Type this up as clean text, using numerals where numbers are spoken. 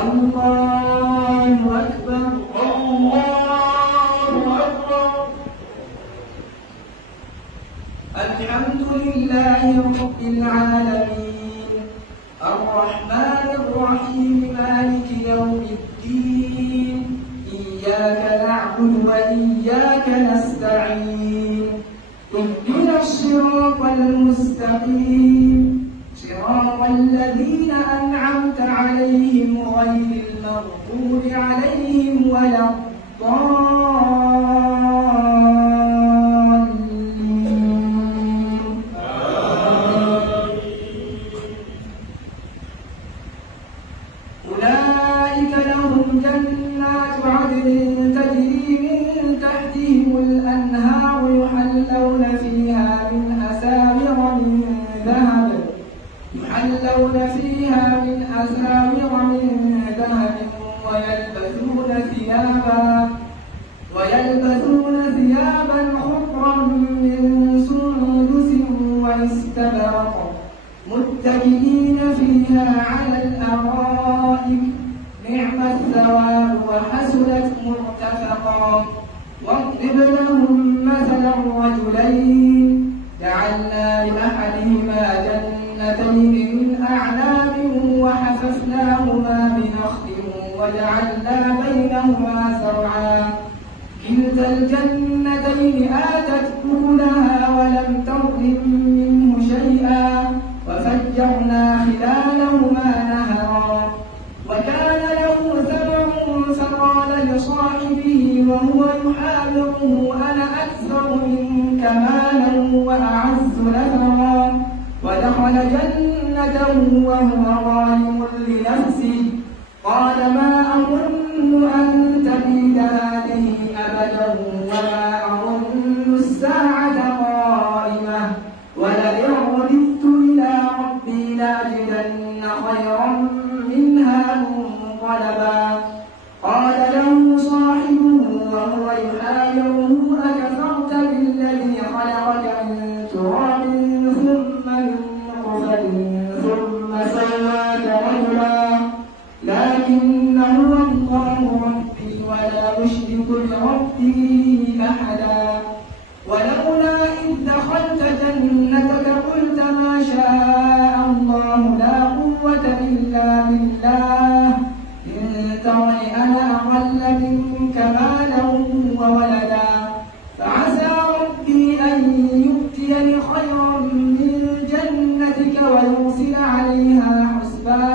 الله أكبر الله أكبر. الحمد لله رب العالمين الرحمن الرحيم مالك يوم الدين إياك نعبد وإياك نستعين اهدنا الصراط المستقيم صراط الذين أنعمت عليهم غير المغضوب عليهم ولا الضالين. أولئك لهم جنات عدن تجري من تحتهم الأنهار يحلون فيها من أساور من ذهب ويلبسون ثيابا خضرا من سندس واستبرق متكئين فيها على الأرائك نعم الثواب وحسنت مرتفقا. واضرب لهم مثلا الرجلين جعلنا لأحدهما جنتين من أعناب وحففناهما بنخل وجعلنا بينهما زرعا كلتا الجنتين آتت أكلها ولم تظلم منه شيئا وفجرنا خلالهما نهرا. وكان له ثمر فقال لصاحبه وهو يحاوره أنا أكثر منك مالا وأعز نفرا. ودخل جنته وهو ظالم لنفسه قال ما أظن أن تبيد هذه أبدا وما أظن الساعة قائمة ولئن رددت إلى ربي لأجدن خيرا منها منقلبا. قال له صاحبه وهو يحاوره أكفرت بالذي خلقك من تراب ثم من نطفة ثم سواك رجلا لكن هو الله ربي ولا أشرك بربي أحدا. ولولا إذ دخلت جنتك قلت ما شاء الله لا قوة إلا بالله إن ترني أنا أقل منك مالا وولدا فعسى ربي أن يؤتيني خيرا من جنتك ويرسل عليها حسبانا